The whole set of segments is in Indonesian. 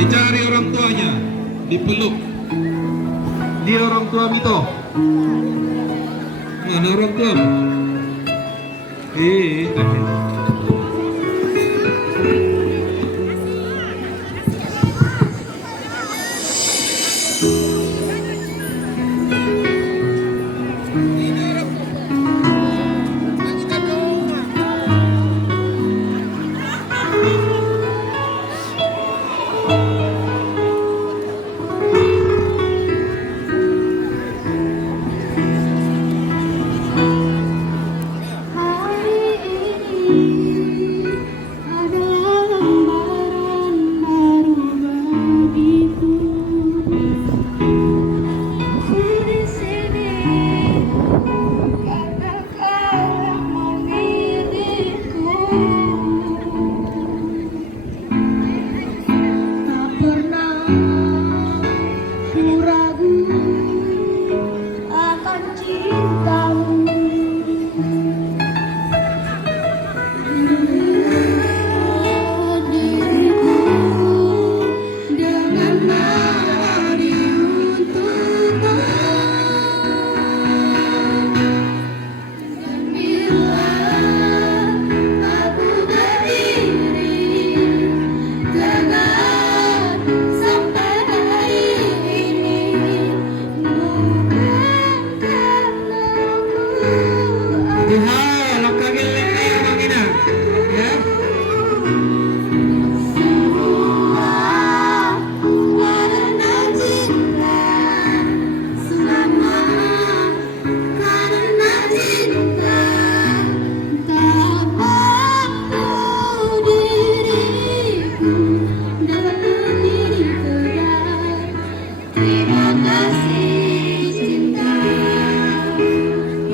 Dicari orang tuanya, dipeluk. Dia orang tua Mito. Mana orang tua?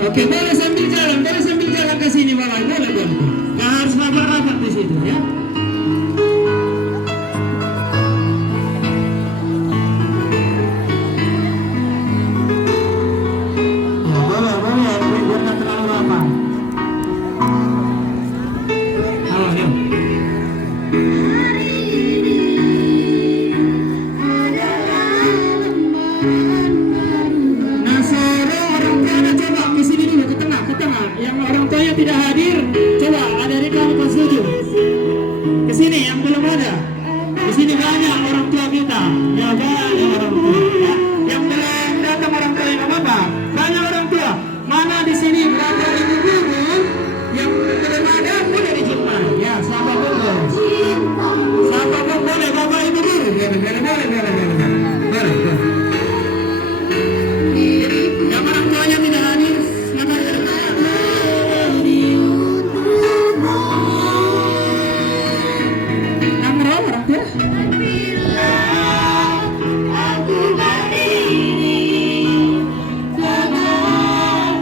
Oke, boleh sambil jalan ke sini Bapak, boleh. Nggak harus rapat-rapat di situ ya. Boleh, biar nggak terlalu lama. Halo, yuk. Tidak hadir, coba ada di kamu pas setuju. Kesini yang belum ada. Di sini banyak orang tua kita, ya banyak orang tua. Ya. Yang belum datang orang tua yang apa? Banyak orang tua. Mana di sini berada ibu guru yang belum ada boleh dijumpai. Ya, siapapun boleh. Siapapun boleh, bapak ibu guru. Boleh. Yang orang tuanya tidak hadir, silakan. Aku berdiri tegak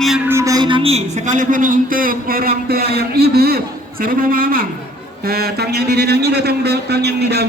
yang tidak nangi, sekalipun untuk orang tua yang ibu, seru mamang. Tang yang didenangi datang tang yang tidak